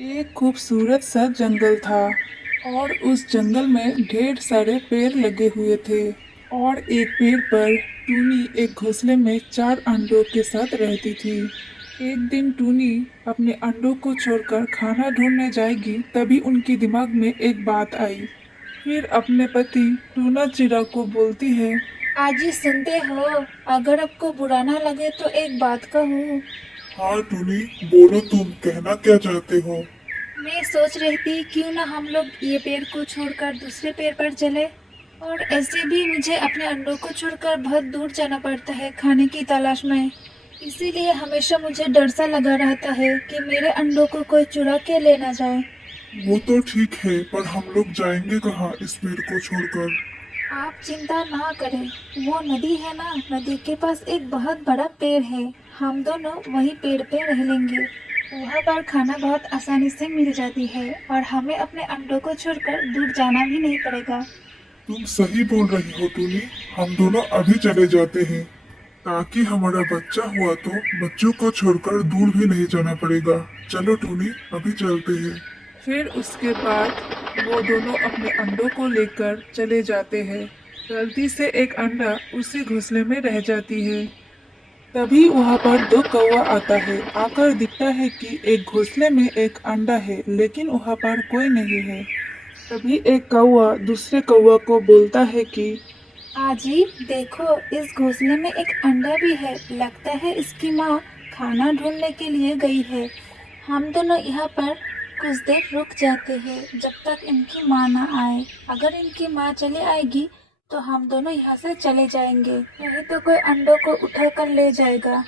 एक खूबसूरत सा जंगल था और उस जंगल में ढेर सारे पेड़ लगे हुए थे। और एक पेड़ पर टूनी एक घोंसले में 4 अंडों के साथ रहती थी। एक दिन टूनी अपने अंडों को छोड़कर खाना ढूंढने जाएगी, तभी उनके दिमाग में एक बात आई। फिर अपने पति टूना चिड़ा को बोलती है। आज ही सुनते हो। अगर आपको बुरा ना लगे तो एक बात कहूँ। हाँ टूनी, बोलो तुम कहना क्या चाहते हो। मैं सोच रही थी क्यों ना हम लोग ये पेड़ को छोड़कर दूसरे पेड़ पर चले। और ऐसे भी मुझे अपने अंडों को छोड़कर बहुत दूर जाना पड़ता है खाने की तलाश में। इसीलिए हमेशा मुझे डर सा लगा रहता है कि मेरे अंडों को कोई चुरा के ले ना जाए। वो तो ठीक है, पर हम लोग जाएंगे कहाँ इस पेड़ को छोड़कर। आप चिंता ना करें। वो नदी है ना, नदी के पास एक बहुत बड़ा पेड़ है। हम दोनों वही पेड़ पे रह लेंगे। वहाँ पर खाना बहुत आसानी से मिल जाती है और हमें अपने अंडों को छोड़कर दूर जाना भी नहीं पड़ेगा। तुम सही बोल रही हो टूनी। हम दोनों अभी चले जाते हैं, ताकि हमारा बच्चा हुआ तो बच्चों को छोड़कर दूर भी नहीं जाना पड़ेगा। चलो टूनी, अभी चलते हैं। फिर उसके बाद वो दोनों अपने अंडों को लेकर चले जाते हैं। गलती से एक अंडा उसी घोंसले में रह जाती है। तभी वहां पर दो कौवा आता है। आकर दिखता है कि एक घोंसले में एक अंडा है, लेकिन वहां पर कोई नहीं है। तभी एक कौवा दूसरे कौवा को बोलता है कि आजी, देखो, इस घोंसले में एक अंडा भी है। लगता है इसकी माँ खाना ढूंढने के लिए गई है। हम दोनों यहाँ पर कुछ देर रुक जाते हैं जब तक इनकी माँ ना आए। अगर इनकी माँ चली आएगी तो हम दोनों यहाँ से चले जाएंगे, नहीं तो कोई अंडों को उठा कर ले जाएगा।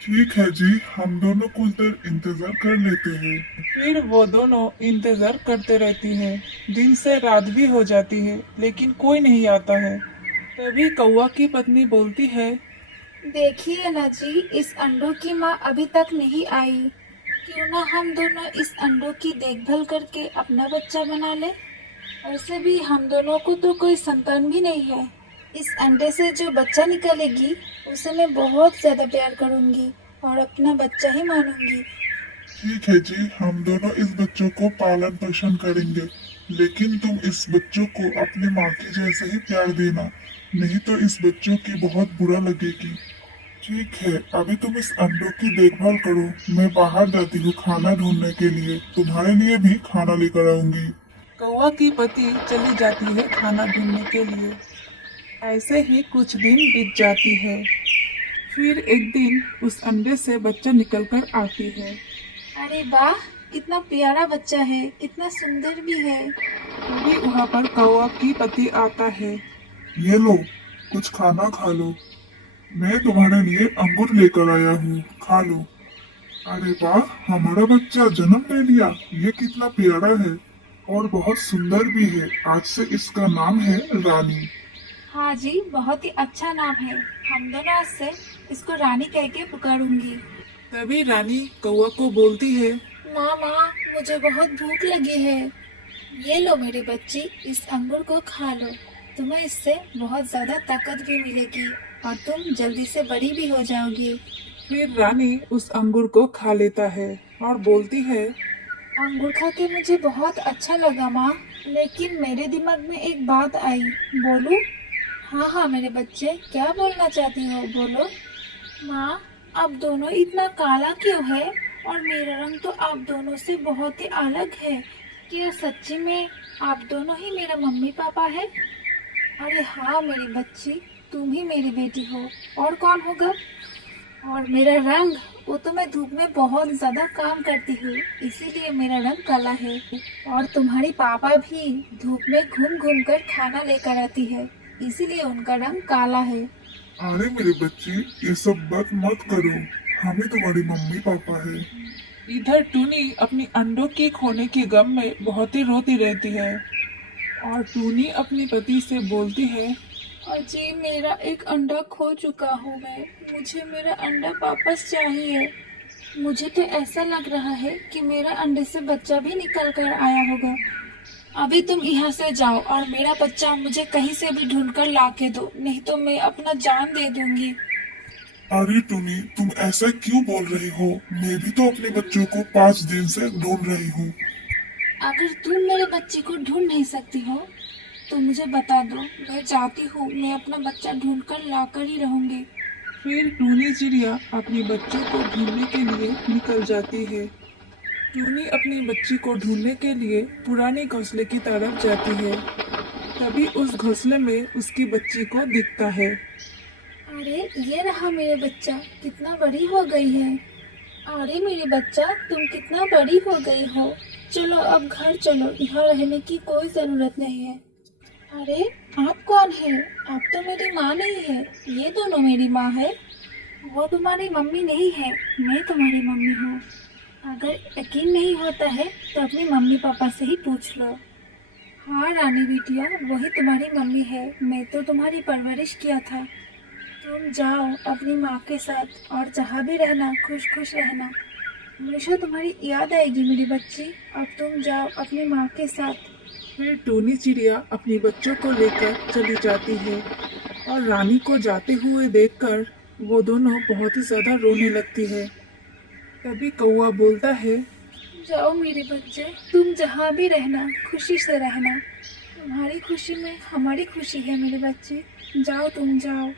ठीक है जी, हम दोनों कुछ देर इंतजार कर लेते हैं। फिर वो दोनों इंतजार करते रहती है। दिन से रात भी हो जाती है, लेकिन कोई नहीं आता है। तभी कौवा की पत्नी बोलती है। देखिए ना जी, इस अंडों की माँ अभी तक नहीं आई। क्यों ना हम दोनों इस अंडों की देखभाल करके अपना बच्चा बना ले। वैसे भी हम दोनों को तो कोई संतान भी नहीं है। इस अंडे से जो बच्चा निकलेगी उसे मैं बहुत ज्यादा प्यार करूंगी और अपना बच्चा ही मानूंगी। ठीक है जी, हम दोनों इस बच्चों को पालन पोषण करेंगे, लेकिन तुम इस बच्चों को अपनी माँ के जैसे ही प्यार देना, नहीं तो इस बच्चों की बहुत बुरा लगेगी। ठीक है, अभी तुम इस अंडों की देखभाल करो। मैं बाहर जाती हूँ खाना ढूंढने के लिए, तुम्हारे लिए भी खाना लेकर आऊंगी। कौवा की पति चली जाती है खाना ढूंढने के लिए। ऐसे ही कुछ दिन बीत जाती है। फिर एक दिन उस अंडे से बच्चा निकलकर आती है। अरे वाह, कितना प्यारा बच्चा है, कितना सुंदर भी है। तभी वहां पर कौवा की पति आता है। ये लो, कुछ खाना खा लो। मैं तुम्हारे लिए अंगूर लेकर आया हूँ, खा लो। अरे वाह, हमारा बच्चा जन्म ले लिया। ये कितना प्यारा है और बहुत सुंदर भी है। आज से इसका नाम है रानी। हाँ जी, बहुत ही अच्छा नाम है। हम दोनों आज से इसको रानी कह के पुकारूंगी। तभी रानी कौवा को बोलती है। माँ माँ, मुझे बहुत भूख लगी है। ये लो मेरे बच्ची, इस अंगूर को खा लो। तुम्हें इससे बहुत ज्यादा ताकत भी मिलेगी और तुम जल्दी से बड़ी भी हो जाओगी। फिर रानी उस अंगूर को खा लेता है और बोलती है। अंगूर खा के मुझे बहुत अच्छा लगा माँ, लेकिन मेरे दिमाग में एक बात आई। बोलूं? हाँ हाँ मेरे बच्चे, क्या बोलना चाहती हो, बोलो। माँ, आप दोनों इतना काला क्यों है? और मेरा रंग तो आप दोनों से बहुत ही अलग है। क्या सच्ची में आप दोनों ही मेरा मम्मी पापा है? अरे हाँ मेरी बच्ची, तुम ही मेरी बेटी हो, और कौन होगा? और मेरा रंग, वो तो मैं धूप में बहुत ज्यादा काम करती हूँ, इसीलिए मेरा रंग काला है। और तुम्हारी पापा भी धूप में घूम घूम कर खाना लेकर आती है, इसीलिए उनका रंग काला है। अरे मेरे बच्चे, ये सब बात मत करो। हम ही तुम्हारी मम्मी पापा है। इधर टूनी अपनी अंडों के खोने के गम में बहुत ही रोती रहती है। और टूनी अपने पति से बोलती है। अजी, मेरा एक अंडा खो चुका हूँ मैं। मुझे मेरा अंडा वापस चाहिए। मुझे तो ऐसा लग रहा है कि मेरा अंडे से बच्चा भी निकल कर आया होगा। अभी तुम यहाँ से जाओ और मेरा बच्चा मुझे कहीं से भी ढूंढ कर ला के दो, नहीं तो मैं अपना जान दे दूंगी। अरे टुनी, तुम ऐसा क्यों बोल रही हो? मैं भी तो अपने बच्चों को 5 दिन से ढूंढ रही हूँ। अगर तुम मेरे बच्चे को ढूंढ नहीं सकती हो तो मुझे बता दो, मैं चाहती हूँ मैं अपना बच्चा ढूंढ कर ला कर ही रहूंगी। फिर टूनी चिड़िया अपने बच्चों को ढूंढने के लिए निकल जाती है। टूनी अपनी बच्ची को ढूंढने के लिए पुराने घोंसले की तरफ जाती है। तभी उस घोंसले में उसकी बच्ची को दिखता है। अरे ये रहा मेरे बच्चा, कितना बड़ी हो गई है। अरे मेरे बच्चा, तुम कितना बड़ी हो गई हो। चलो अब घर चलो, यहाँ रहने की कोई जरूरत नहीं है। अरे आप कौन है? आप तो मेरी माँ नहीं है। ये दोनों मेरी माँ है। वो तुम्हारी मम्मी नहीं है, मैं तुम्हारी मम्मी हूँ। अगर यकीन नहीं होता है तो अपनी मम्मी पापा से ही पूछ लो। हाँ रानी बिटिया, वही तुम्हारी मम्मी है। मैं तो तुम्हारी परवरिश किया था। तुम जाओ अपनी माँ के साथ और जहाँ भी रहना खुश खुश रहना। हमेशा तुम्हारी याद आएगी मेरी बच्ची। अब तुम जाओ अपनी माँ के साथ। फिर टूनी चिड़िया अपने बच्चों को लेकर चली जाती है और रानी को जाते हुए देखकर वो दोनों बहुत ही ज्यादा रोने लगती है। तभी कौवा बोलता है, जाओ मेरे बच्चे, तुम जहाँ भी रहना खुशी से रहना। तुम्हारी खुशी में हमारी खुशी है मेरे बच्चे। जाओ तुम जाओ।